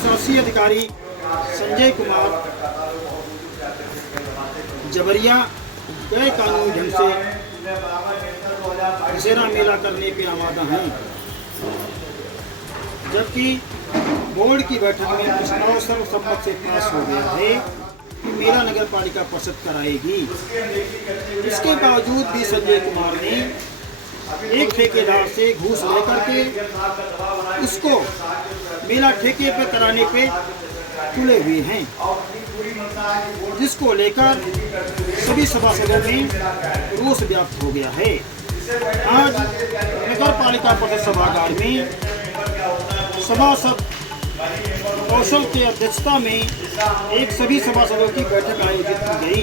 शासी अधिकारी संजय कुमार जबरिया गैर कानूनी ढंग से दशहरा मेला करने पे आमादा हैं, जबकि बोर्ड की बैठक में प्रस्ताव सर्वसम्मत से पास हो गया है कि मेला नगर पालिका परिषद कराएगी। इसके बावजूद भी संजय कुमार ने एक ठेकेदार से घूस लेकर के उसको मेला ठेके पे कराने पे तुले हुए हैं, जिसको लेकर सभी सभासदों में रोष व्याप्त हो गया है। आज नगर पालिका परिषद सभागार में सभासद कौशल के अध्यक्षता में एक सभी सभासदों की बैठक आयोजित की गई,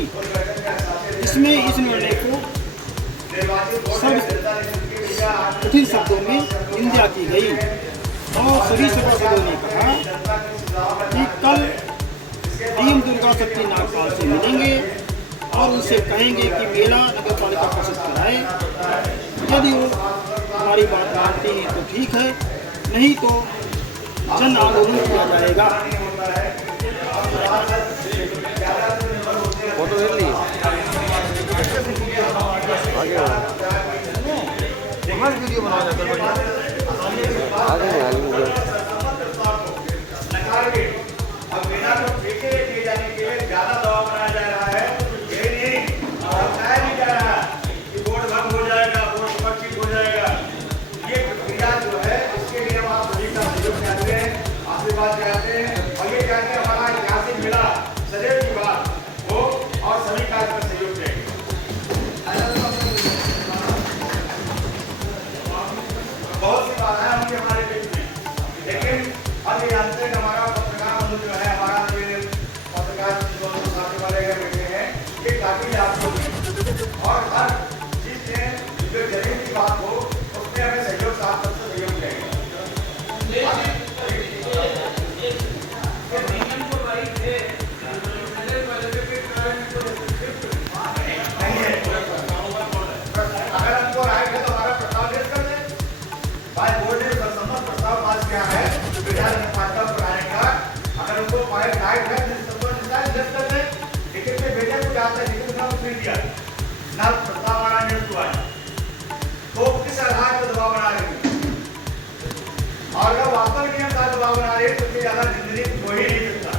जिसमें इस निर्णय को कठिन शब्दों में निंदा की गई और सभी सभासदों ने कहा कि कल डीएम दुर्गा शक्ति नागपाल से मिलेंगे और उनसे कहेंगे कि मेला नगर पालिका परिषद कराए। यदि वो हमारी बात मानते हैं तो ठीक है, नहीं तो जन आंदोलन किया जाएगा। वीडियो बनाया अब मेला को ठेके दिए जाने के लिए ज्यादा दबाव बनाया जा रहा है। ये नहीं बताया नहीं जा रहा कि बोर्ड भंग हो जाएगा, बोर्ड सुरक्षित हो जाएगा। ये प्रक्रिया जो है इसके लिए हम आप सभी का सहयोग चाहते हैं, आशीर्वाद चाहते हैं और ये चाहते हैं हमारा ऐतिहासिक मेला सदैव की बात हो और सभी का इसमें सहयोग देंगे। बहुत सी बाधाएं होंगी हमारे बीच में, लेकिन अब ये जानते हैं हमारा पत्रकार जो है, हमारा पत्रकार साथी वाले बैठे हैं, ये काफी आपको और हर चीज में जो जमीन की बात हो उसमें हमें सहयोग साथ सबसे सहयोग चाहिए। अगर हमको राइट है तो हमारा प्रस्ताव पेश कर दें। भाई बोर्ड ने सर्वसम्मत प्रस्ताव पास किया है अगर उनको राइट है कर दे, लेकिन में भेजा कुछ आता है लेकिन ना उसने दिया ना प्रस्ताव बना नहीं हुआ है, तो किस आधार पर दबाव बना रहे हैं? और अगर वास्तव में नियम का दबाव बना रहे हैं तो ज्यादा जिंदगी हो ही नहीं सकता।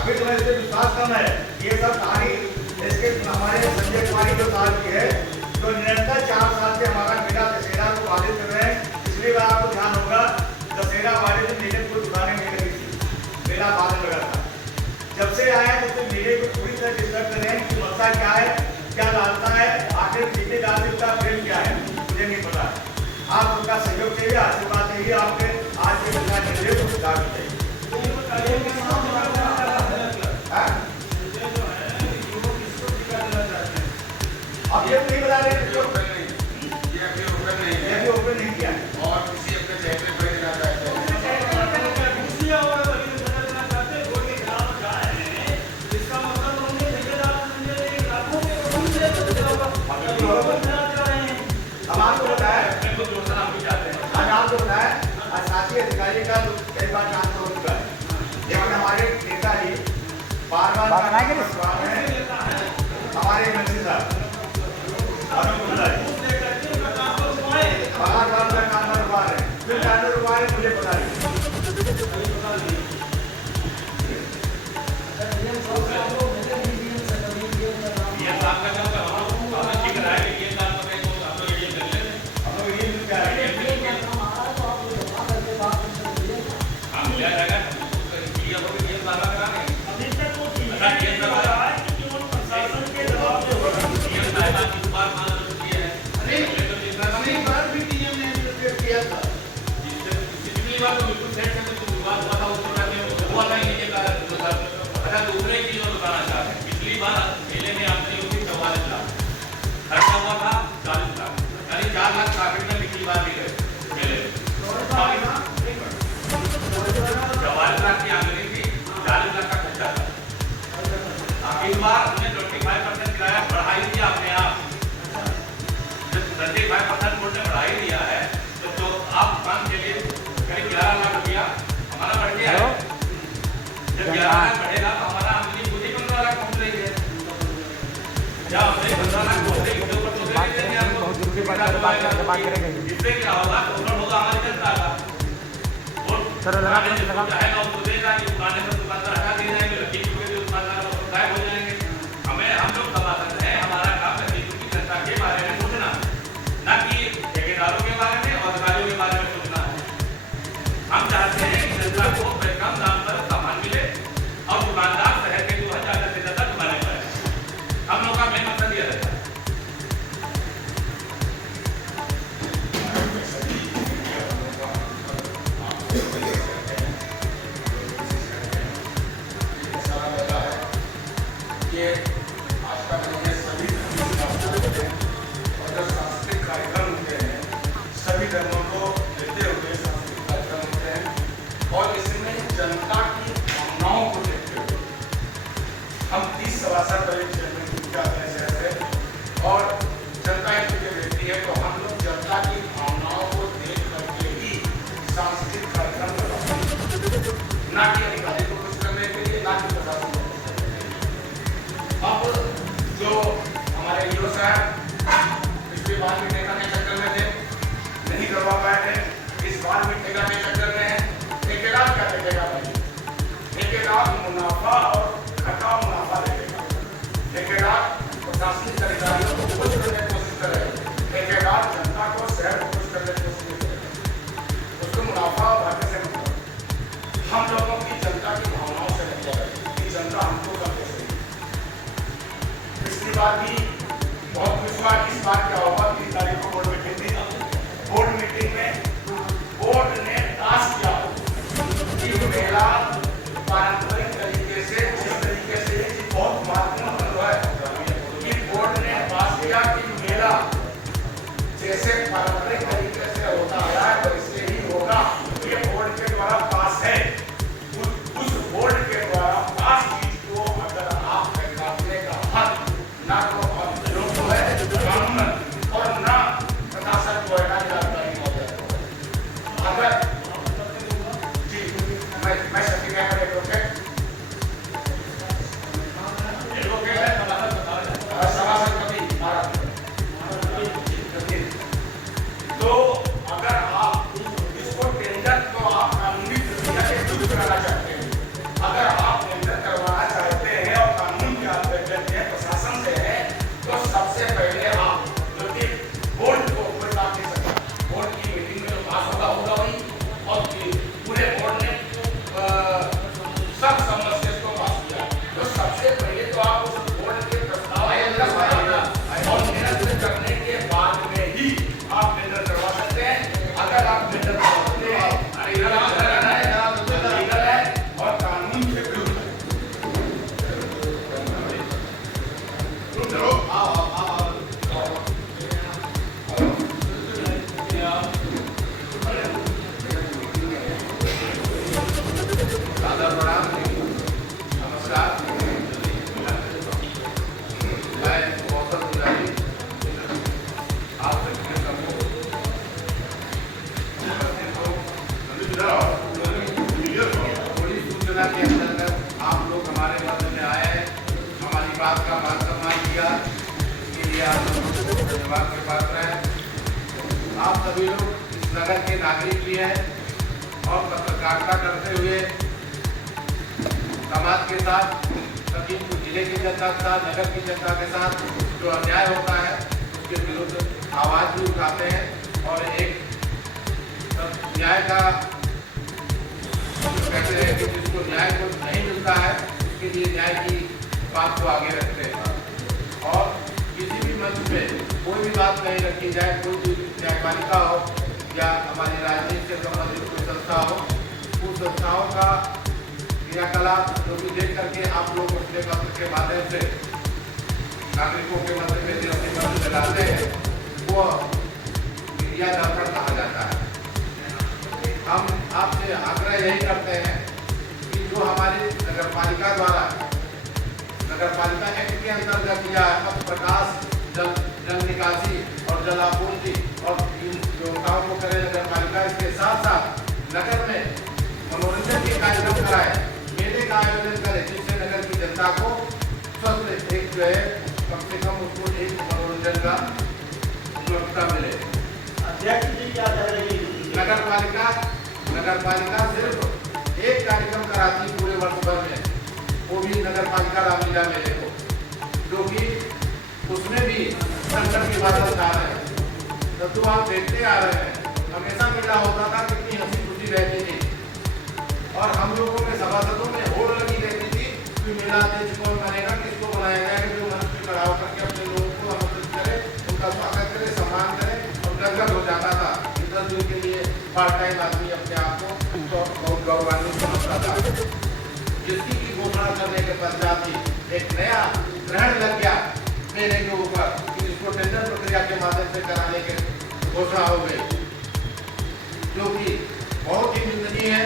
अभी तुम्हें इससे विश्वास कम है। ये सब कहानी इसके हमारे संजय कुमारी जो साल की है, जो निरंतर 4 साल से हमारा मेला दशहरा को बाधित कर रहे हैं। पिछली बार आपको ध्यान होगा दशहरा वाले दिन मेले को दुकानें नहीं लगी थी, मेला बादल लगा था। जब से आया तब से मेले को पूरी तरह डिस्टर्ब कर रहे हैं कि मसला क्या है, क्या लालता है, आखिर ठेकेदार का प्रेम क्या है, मुझे नहीं पता। आप उनका सहयोग चाहिए, आशीर्वाद चाहिए, आपके आज के निर्देश को सुधार चाहिए। अब ये नहीं बता रहे ये अभी ओपन नहीं किया और किसी अपने चेहरे पर देना चाहते हैं। हम आपको बताया आज आपको बताया आज शासी अधिकारी का कई बार ट्रांसफर हो चुका है, लेकिन हमारे नेता जी बार-बार हमारे मंत्री साहब मुझे पता नहीं। इस बार हमने 25% किराया बढ़ाया 11 लाख बढ़ेगा तो हमारा आमदनी खुद ही 15 लाख पहुंच रही है। या हमने 15 लाख पहुंच रही है ऊपर तो देंगे आपको, बहुत जरूरी बात करेंगे। इससे क्या होगा, टोटल होगा हमारी जनता का। और सर लगा चाहेगा उसको देगा कि पुराने सब दुकानदार हटा दिए जाएंगे, लखीमपुर के जो दुकानदार वो गायब हो जाएंगे। हम लोग सभासद हैं, हमारा काम लखीमपुर की जनता के बारे में सोचना, ना कि ठेकेदारों के बारे में और अधिकारियों के बारे में सोचना है। हम चाहते हैं कि जनता को कम दाम पर सामान मिले और दुकानदार शहर के जो है ज्यादा से ज्यादा दुकानें पाए। हम लोग का मेन मकसद यह रहता है। सभी धर्मों को लेते हुए सांस्कृतिक कार्यक्रम होते हैं और इसमें जनता की भावनाओं को देखते हुए हम 30 सभासद शहर से और जनता एक देखती है तो हम लोग जनता की भावनाओं को देख करके ही सांस्कृतिक कार्यक्रम करवाते हैं, ना कि अधिकारी को खुश करने के लिए, ना कि प्रशासन को खुश करने के लिए। अब जो हमारे हीरो साहब पिछली बार भी नेता के चक्कर में थे, नहीं करवा पाए थे, इस बार भी ठेका के चक्कर में है। ठेकेदार क्या देखेगा भाई? ठेकेदार मुनाफा और घटा मुनाफा देखेगा। ठेकेदार प्रशासनिक अधिकारियों को खुश करने की कोशिश करेगा, ठेकेदार जनता को शहर को खुश करने की कोशिश करेगा। उसको मुनाफा और घाटे से मतलब हम लोगों की जनता की भावनाओं से नहीं जाएगी कि जनता हमको कब कैसे। पिछली बार भी बहुत खुश हुआ, इस बार क्या होगा, 3 तारीख को बोर्ड मीटिंग थी। बोर्ड मीटिंग में बोर्ड ने पास किया कि मेला पारंपरिक तरीके से, जिस तरीके से ये बहुत महत्वपूर्ण है कि बोर्ड ने पास किया कि मेला जैसे पारंपरिक तरीके से होता आया है वैसे ही होगा। ये बोर्ड के द्वारा पास है। उस बोर्ड के द्वारा पास चीज को अगर आप काटने का हक ना तो लोग को है कानून और ना प्रशासन को है, ना जिलाधिकारी महोदय को। अगर जी मैं सभी का एडवोकेट है, सभासद कभी तो अगर आप इसको टेंडर तो आप कानूनी प्रक्रिया के शुरू कराना चाहते हैं, अगर आप टेंडर करवाना चाहते हैं और कानून के आवेदन है प्रशासन से है तो सबसे पहले आप जो कि बोर्ड को कोई बात नहीं सकता, बोर्ड की मीटिंग में जो पास होगा वही, और पूरे बोर्ड ने सब सम्मत से इसको पास किया। तो सबसे पहले तो आप उस बोर्ड के प्रस्ताव और निरस्त करने के बाद में ही आप टेंडर करवा सकते हैं। अगर आप टेंडर करवाते हैं लीगल है और कानून के विरुद्ध है। दादा प्रणाम, नमस्कार। मैं गौतम पुजारी आप सबके सम्मुख थोड़ी सूचना के अंतर्गत आप लोग हमारे मध्य में आए हैं, हमारी बात का मान सम्मान किया, इसके लिए आप लोग धन्यवाद के पात्र हैं। आप सभी लोग इस नगर के नागरिक भी हैं और पत्रकारिता करते हुए समाज के साथ, लखीमपुर जिले की जनता के साथ, नगर की जनता के साथ जो अन्याय होता है उसके विरुद्ध आवाज भी उठाते हैं और एक न्याय का कहते हैं कि जिसको न्याय को नहीं मिलता है उसके लिए न्याय की बात को आगे रखते हैं। और किसी भी मंच पे कोई भी बात नहीं रखी जाए, कोई भी न्यायपालिका हो या हमारी राजनीति से संबंधित कोई संस्था हो, उन संस्थाओं का क्रियाकलाप जो भी देख करके आप लोग अपने पत्र के माध्यम से नागरिकों के मध्य में जो अपनी मत लगाते हैं वो मीडिया दर्पण कहा जाता है। हम आपसे आग्रह यही करते हैं कि जो हमारी नगरपालिका द्वारा नगरपालिका एक्ट के अंतर्गत या पथ प्रकाश, जल निकासी और जल आपूर्ति और इन योजनाओं को करे नगरपालिका, इसके साथ साथ नगर में मनोरंजन के कार्यक्रम कराए, मेले का आयोजन करें जिससे नगर की जनता को स्वस्थ एक जो है कम से कम उसको एक मनोरंजन का उपलब्धता मिले। अध्यक्ष जी क्या कह रही है? नगर पालिका सिर्फ एक कार्यक्रम कराती पूरे वर्ष भर में, वो भी नगर पालिका रामलीला मेले को, जो कि उसमें भी संकट की बादल आ रहे हैं। तो आप देखते आ रहे हैं हमेशा मेला होता था, कितनी हंसी खुशी रहती थी और हम लोगों में सभासदों में होड़ लगी रहती थी कि मेला अध्यक्ष कौन बनेगा, किसको बनाया जाएगा, जो मंच पे खड़ा होकर के अपने लोगों को आमंत्रित करे, उनका स्वागत करे, सम्मान करे और गदगद हो जाता था। 10 दिन के लिए पार्ट टाइम आदमी अपने आप को बहुत गौरवान्वित समझता था। जिसकी की घोषणा करने के पश्चात ही एक नया ग्रहण लग गया मेले के ऊपर कि इसको टेंडर प्रक्रिया के माध्यम से कराने की घोषणा हो गई, जो कि बहुत ही निंदनीय है।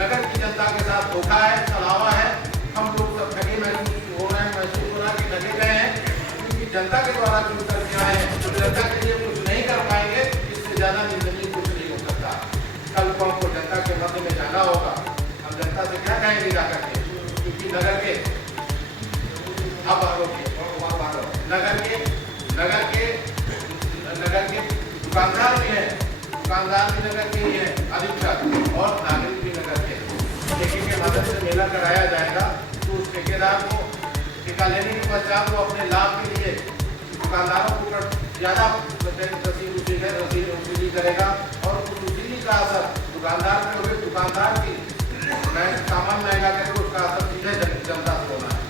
नगर की जनता के साथ धोखा है, छलावा है। हम लोग सब ठगे महसूस हो रहे हैं कि ठगे गए हैं, क्योंकि जनता के द्वारा चुन करके आए हैं तो जनता के लिए कुछ नहीं कर पाएंगे। इससे ज्यादा निंदनीय कुछ नहीं हो सकता। कल को हमको जनता के मध्य में जाना होगा, हम जनता से क्या कहेंगे जाकर के, क्योंकि नगर के दुकानदार भी हैं, दुकानदार भी नगर के ही हैं अधिकतर और नागरिक भी नगर के। ठेके के मदद से मेला कराया जाएगा तो उस ठेकेदार को ठेका लेने के पश्चात वो अपने लाभ के लिए दुकानदारों को ज्यादा वसूली करेगा और उस वसूली का असर दुकानदार पे हुए, दुकानदार की सामान महंगा करके उसका असर सीधे जनता को होना है।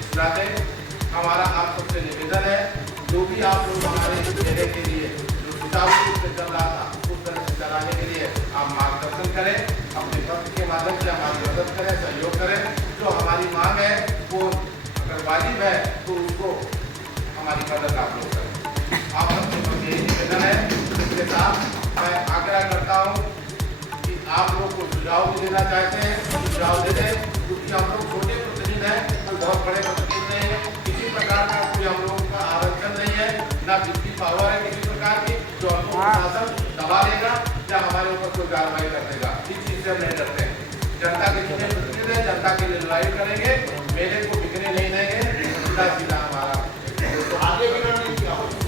इस नाते हमारा आप सबसे निवेदन है, जो भी आप लोग हमारे मेले के लिए जो सुचारू रूप से चल रहा था उस तरह से चलाने के लिए आप मार्गदर्शन करें, अपने पत्र के माध्यम से हमारी मदद करें, सहयोग करें। जो हमारी मांग है वो अगर वाजिब है तो उसको हमारी मदद आप लोग करें। आप सबसे यही निवेदन है। इसके साथ मैं आग्रह करता हूँ कि आप लोग को सुझाव भी देना चाहते हैं, सुझाव दे दें, क्योंकि हम लोग छोटे प्रतिनिधि हैं, कोई बहुत बड़े प्रतिनिधि नहीं है। किसी प्रकार का कोई हम लोगों का आरक्षण नहीं है, ना वित्तीय पावर है किसी प्रकार की जो हमको प्रशासन दबा देगा या हमारे ऊपर कोई कार्रवाई कर देगा। इस चीज से हम नहीं डरते हैं। जनता के जितने प्रतिनिधि हैं, जनता के लिए लड़ाई करेंगे, मेले को बिकने नहीं देंगे। सीधा सीधा हमारा आगे की रणनीति क्या होगी?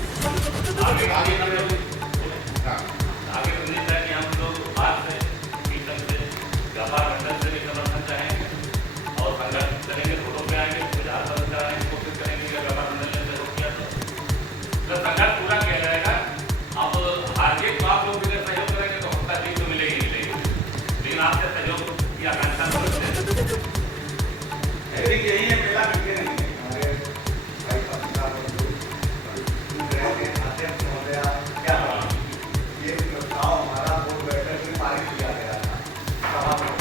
आगे रणनीति है कि हम लोग बाहर से मीटर से व्यापार मंडल से भी समर्थन चाहेंगे और संघर्ष करेंगे, रोडों पे आएंगे, सुधार बंद कराने की कोशिश करेंगे कि व्यापार मंडल ने रोक किया तो संघर्ष पूरा किया जाएगा। अब आगे तो आप लोग अगर सहयोग करेंगे तो हमका चीज तो मिलेगी, लेकिन आपसे सहयोग की आकांक्षा तो यही है मेला बिके नहीं है। हमारे भाई पत्रकार अध्यक्ष महोदय क्या ये प्रस्ताव हमारा बोर्ड बैठक में पारित किया गया था सभा में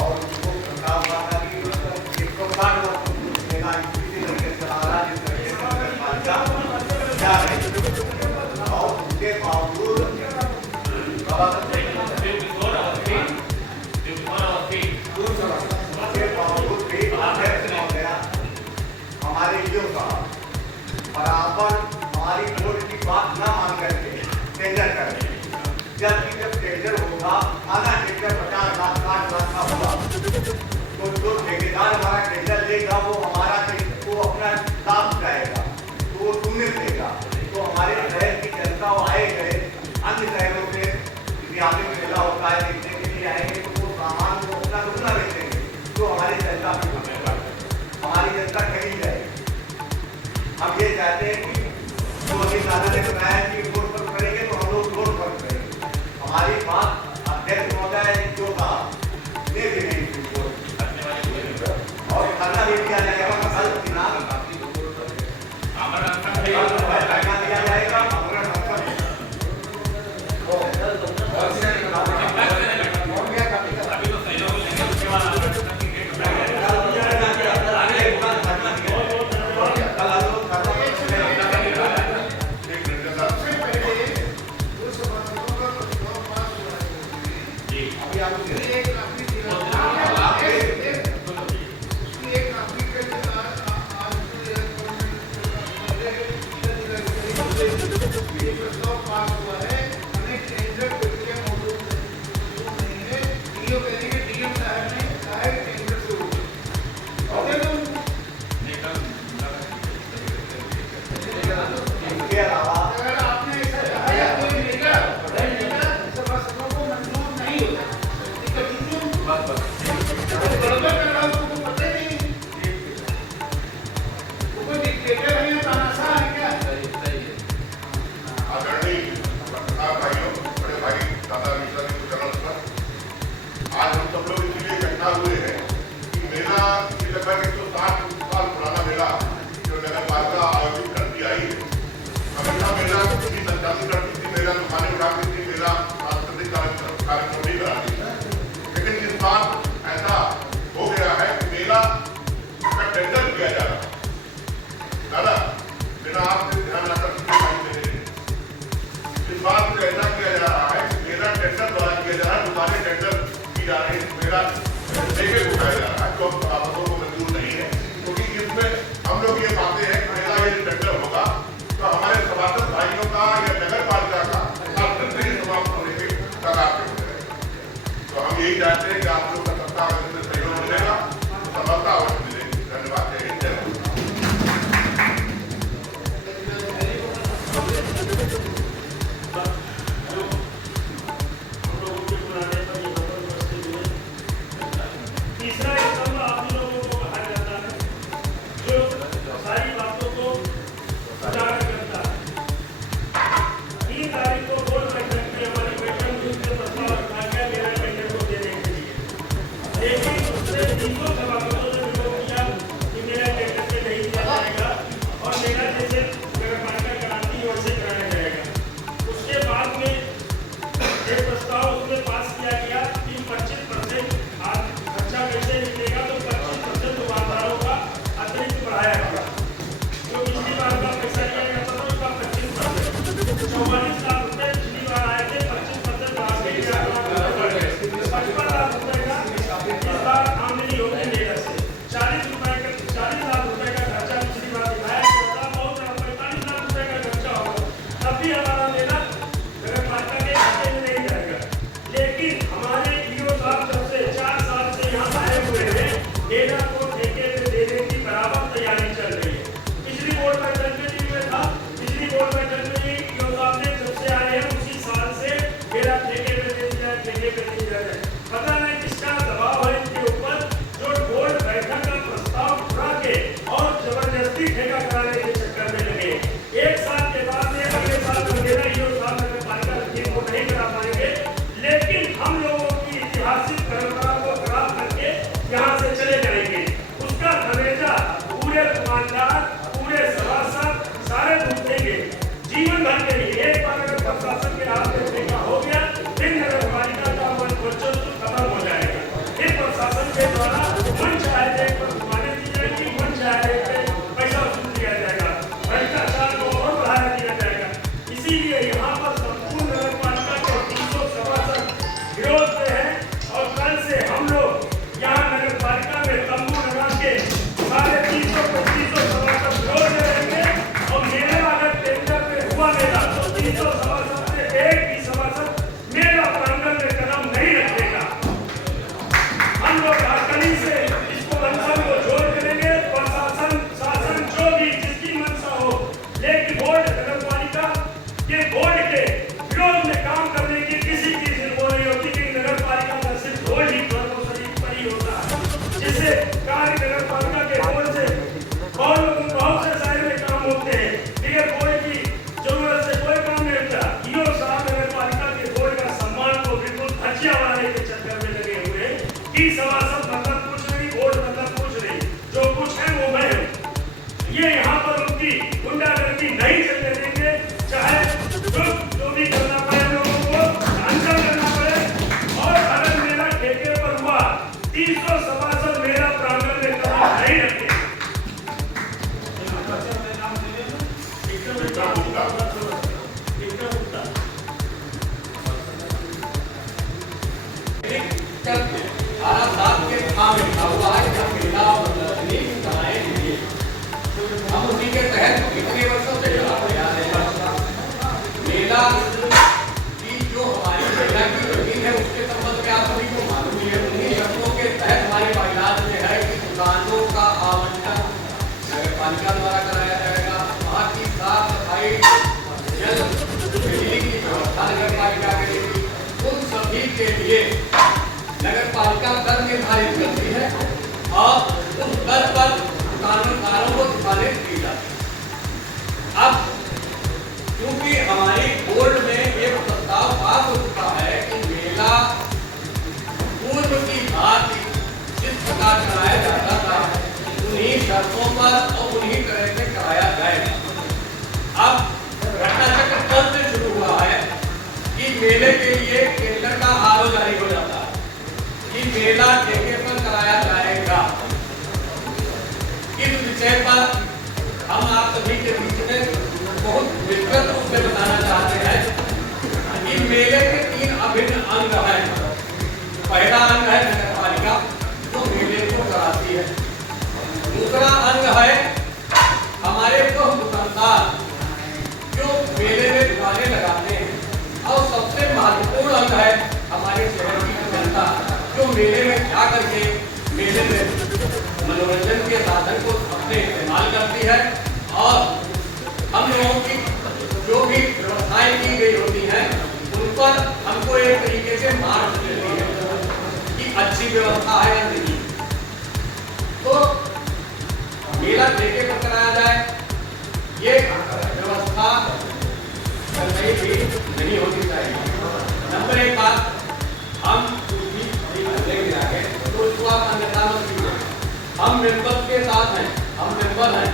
और उसको प्रस्ताव हुआ था कि 160 वर्ष मेला इसी तरीके से चला रहा जिस तरीके से जा रही और उसके बावजूद हमारे बराबर हमारी वोट की बात न मान करके टेंडर करें। जबकि जब टेंडर होगा आधा टेंडर 50 लाख 60 लाख का होगा तो जो ठेकेदार हमारा टेंडर लेगा वो हमारा वो अपना दाम जाएगा तो वो सुनने देगा। तो हमारे शहर की जनता आए गए अन्य शहरों से यहाँ पे मेला होता है देखने के लिए आएंगे तो वो सामान को अपना रुकना बेचेंगे तो हमारी जनता भी हमारी जनता ठगी जाएगी। हम ये चाहते हैं कि जो अभी दादा ने बताया कि रोड पर करेंगे तो हम लोग रोड पर करेंगे। हमारी बात अध्यक्ष महोदय जो कहा दे देंगे और खाना भी दिया जाएगा। कल दिया जाएगा बंद करती थी, मेला दुकानें उठाती थी, मेला सांस्कृतिक कार्यक्रम भी कराती थी। लेकिन इस बार ऐसा हो गया है कि मेला का टेंडर किया जा रहा है। दादा मेरा आपसे ध्यान आकर्षित इस बात को ऐसा किया जा रहा है कि मेरा टेंडर द्वारा किया जा रहा है, दुकानें टेंडर की जा रही है, मेरा लेके उठाया जा रहा है, जो आपको मंजूर नहीं है, क्योंकि इसमें हम लोग ये मानते हैं कि मेरा ये टेंडर होगा तो हमारे सभासद भाइयों का या नगर पालिका का अस्तित्व समाप्त होने के कगार पे हो जाएगा। तो हम यही चाहते हैं कि आप लोग का सत्ता सहयोग मिलेगा, सफलता अवश्य मिलेगी। धन्यवाद। जय हिंद, जय भारत। तीसरा स्तंभ आप लोगों को कहा जाता है, जो सारी बातों को उजागर करता है। 3 तारीख को बोर्ड बैठक में हमारी बैठक में उसने प्रस्ताव रखा गया मेरा टेंडर को देने के लिए, लेकिन उससे 300 सभासदों ने विरोध किया कि मेरा टेंडर से नहीं दिया जाएगा और मेरा जैसे नगरपालिका कराती है वैसे कराया जाएगा। उसके बाद में एक प्रस्ताव उसमें पास किया गया कि 25% खर्चा कैसे निकलेगा, तो 25% दुकानदारों का अतिरिक्त बढ़ाया गया। जो पिछली बार का पैसा दिया गया था उसका 25%, 44 लाख रुपए पिछली बार आए थे, 25% बढ़ा के 4 लाख रुपए बढ़ गए। 55 लाख रुपए का इस बार आमदनी होगी मेला से। 40 लाख रुपए का खर्चा पिछली बार दिखाया गया था, बहुत ज्यादा 45 लाख रुपए का खर्चा होगा, तब भी हमारा मेला नगरपालिका के खाते में नहीं जाएगा। लेकिन हमारे ईओ साहब जब से 4 साल से यहाँ आए हुए हैं, मेला को ठेके पे देने की बराबर तैयारी चल रही है। पिछली बोर्ड बैठक में भी मैं था, पिछली बोर्ड बैठक में भी ईओ साहब ने जब से आए हैं उसी साल से मेला ठेके पे दे दिया है, ठेके पे दे दिया है। पता नहीं किसका दबाव है इनके ऊपर, जो बोर्ड बैठक का प्रस्ताव उठा के और जबरदस्ती ठेका कराने के चक्कर में लगे। 1 साल के बाद में अगले साल मेला ईओ साहब नगरपालिका को नहीं करा पाएंगे, लेकिन हम लोगों की ऐतिहासिक परंपरा को खराब करके यहाँ से चले जाएंगे। उसका खमेजा पूरे दुकानदार, पूरे सभासद सारे भुगतेंगे जीवन भर के लिए। एक बार अगर प्रशासन के हाथ में ठेका हो गया, फिर नगरपालिका का मन वर्चस्व खत्म हो जाएगा। फिर प्रशासन के द्वारा मन चाहे पर दुकानें दी जाएंगी, मन चाहे पैसा वसूल दिया जाएगा, भ्रष्टाचार को और बढ़ाया दिया जाएगा। इसीलिए यहाँ पर संपूर्ण नगरपालिका के 300 सभासद विरोध में है और कल से हम लोग यहाँ नगरपालिका में तंबू लगा के 350 सभासद विरोध में रहेंगे। और मेला अगर टेंडर पे हुआ मेला तो 300 सभासद से एक भी सभासद मेला प्रांगण में कदम नहीं रखेगा। हम लोग कड़ी से इसको मंशा को जोड़ करेंगे। प्रशासन शासन जो भी जिसकी मंशा हो, लेकिन बोर्ड नगरपालिका के बोर्ड के विरोध में काम करने की किसी की वो नहीं होती कि नगरपालिका का सिर्फ बोर्ड ही पर ही होता है, जिससे कार्य नगरपालिका के बोर्ड से बहुत से सारे में काम होते हैं, लेकिन बोर्ड की जरूरत से कोई काम नहीं होता। ईओ साहब नगरपालिका के बोर्ड का सम्मान को बिल्कुल धज्जिया बनाने के चक्कर में लगे हुए हैं कि सभासद मतलब कुछ नहीं, बोर्ड मतलब कुछ नहीं, जो कुछ है वो मैं हूँ। ये यहाँ पर उनकी गुंडागर्दी नहीं चलने देंगे, चाहे जो भी करना पड़े लोगों को अंदर करना पड़े। और अगर मेरा ठेके पर हुआ 300 सभासद मेरा प्रांगण में कदम नहीं रखे। हम उसी के तहत कितने वर्षों से मेला की जो हमारी मेला की जमीन है उसके संबंध में आप सभी को मालूम है। उन्हीं शर्तों के तहत हमारे कागजात में है कि दुकानों का आवंटन नगरपालिका द्वारा कराया जाएगा। वहाँ की साफ सफाई, जल बिजली की व्यवस्था नगरपालिका करेगी। उन सभी के लिए नगरपालिका कर निर्धारित करती है और उस दर पर दुकानदारों को दुकानें दी जाती है। अब क्योंकि हमारी बोर्ड में एक प्रस्ताव पास हो चुका है कि मेला पूर्व की भांति जिस प्रकार कराया जाता था उन्हीं शर्तों पर और उन्हीं तरह से कराया जाएगा। अब घटना चक्र कल से शुरू मेले के लिए केंद्र का आरओ जारी हो जाता है कि मेला ठेके पर कराया जाएगा। इस विषय पर हम आप सभी के बीच में बहुत विस्तृत रूप में बताना चाहते हैं कि मेले के 3 अभिन्न अंग हैं। पहला अंग है नगरपालिका जो मेले को कराती है। दूसरा अंग है हमारे दुकानदार जो मेले में दुकानें लगाते हैं। और सबसे महत्वपूर्ण अंग है हमारे शहर की जनता जो मेले में जा करके मेले में मनोरंजन के साधन को अपने इस्तेमाल करती है। और हम लोगों की जो भी व्यवस्थाएं की गई होती हैं उन पर हमको एक तरीके से मार्क मिलती है कि अच्छी व्यवस्था है या नहीं। तो मेला ठेके पर कराया जाए ये व्यवस्था सही भी नहीं होनी चाहिए। नंबर 1 बात हम तो उसको आप अन्यथा मत कीजिए। हम मेंबर के साथ हैं, हम मेंबर हैं,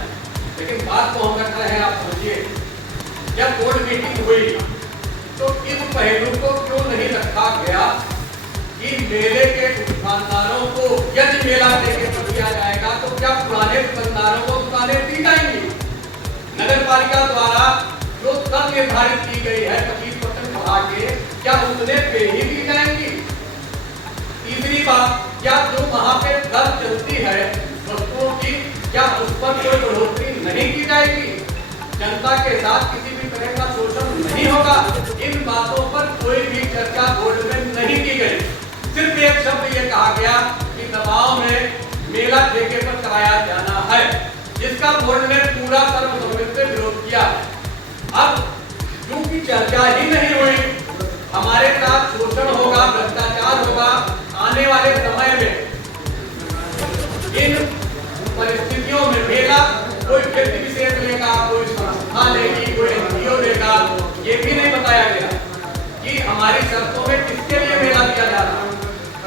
लेकिन बात को हम कर रहे हैं। आप सोचिए जब बोर्ड मीटिंग हुई तो इस पहलू को क्यों नहीं रखा गया कि मेले के दुकानदारों को यदि मेला ठेके पर दिया जाएगा तो क्या पुराने दुकानदारों को दुकानें दी जाएंगी? नगर पालिका द्वारा जो दर निर्धारित की गई है 25% बढ़ा के, क्या उतने पे ही दी जाएंगी? तीसरी बात, क्या जो वहां पे दर चलती है वस्तुओं की, क्या उस पर कोई बढ़ोतरी नहीं की जाएगी? जनता के साथ किसी भी तरह का शोषण नहीं होगा। इन बातों पर कोई भी चर्चा बोर्ड में नहीं की गई। सिर्फ एक शब्द ये कहा गया कि दबाव में मेला ठेके पर कराया जाना है, जिसका बोर्ड ने पूरा सर्वसम्मति से विरोध किया। अब क्योंकि चर्चा ही नहीं हुई, हमारे साथ शोषण होगा, भ्रष्टाचार होगा, आने वाले समय में इन परिस्थितियों में मेला कोई व्यक्ति विशेष लेगा, कोई संस्था लेगी, कोई एनजीओ लेगा, ये भी नहीं बताया गया कि हमारी शर्तों में किसके लिए मेला दिया जा रहा है।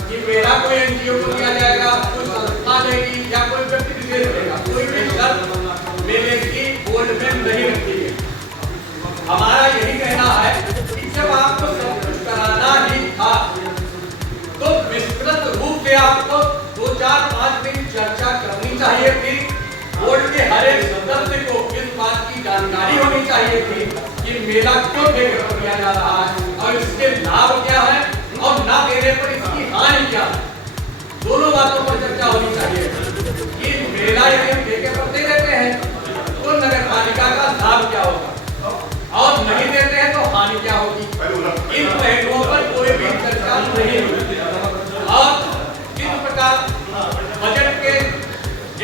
कि मेला कोई एनजीओ को दिया जाएगा, कोई संस्था लेगी या कोई व्यक्ति विशेष लेगा, कोई भी शर्त मेले की बोर्ड में नहीं रखी है। हमारा यही कहना है कि जब आपको सब कुछ कराना ही था तो विस्तृत रूप से आपको 2-4-5 दिन चर्चा करनी चाहिए थी। बोर्ड के हर एक सदस्य को इस बात की जानकारी होनी चाहिए थी कि मेला क्यों ठेके पर दिया जा रहा है और इसके लाभ क्या है और ना देने पर इसकी हानि क्या है। दोनों बातों पर चर्चा होनी चाहिए कि मेला यदि हम ठेके पर दे देते हैं तो नगर पालिका का लाभ क्या होगा और नहीं देते हैं तो हानि क्या होगी। इन पहलुओं पर कोई भी चर्चा नहीं हुई। और किस प्रकार बजट के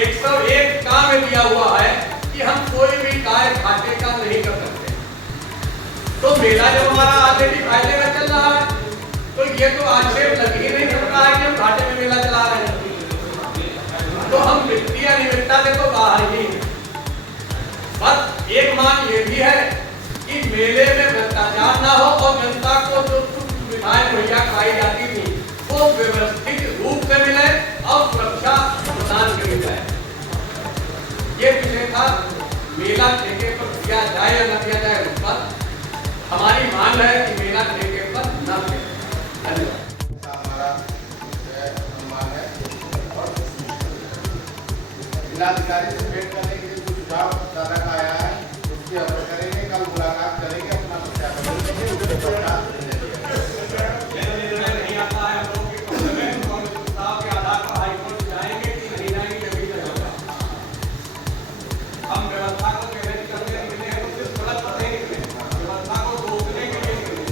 101 का में दिया हुआ है कि हम कोई भी काय घाटे का नहीं कर सकते। तो मेला जब हमारा आगे भी फायदे में चल रहा है तो ये तो आक्षेप लग ही नहीं सकता है कि हम घाटे में मेला चला रहे हैं। तो हम वित्तीय अनियमितता से तो बाहर ही। बस एक मांग ये भी है कि मेले में भ्रष्टाचार ना हो और जनता को जो सुविधाएं मुहैया कराई जाती थी वो व्यवस्थित रूप से मिले और सुरक्षा प्रदान करी जाए। ये विषय था मेला ठेके पर दिया जाए या न दिया जाए। उस पर हमारी मांग है कि मेला ठेके पर न दिया। धन्यवाद। हमारा सम्मान है और जिलाधिकारी से भेंट करने के लिए कुछ सुझाव दादा का आया है, उसकी अमल करेंगे। कल मुलाकात करेंगे, अपना सत्यापन करेंगे, उसके पश्चात नहीं आता है हम लोग के आधार पर हाईकोर्ट जाएंगे कि नहीं जाएंगे ये भी नहीं होगा। हम व्यवस्था को चैलेंज करने के लिए तो सिर्फ गलत पर नहीं निकले, व्यवस्था को रोकने के लिए निकले।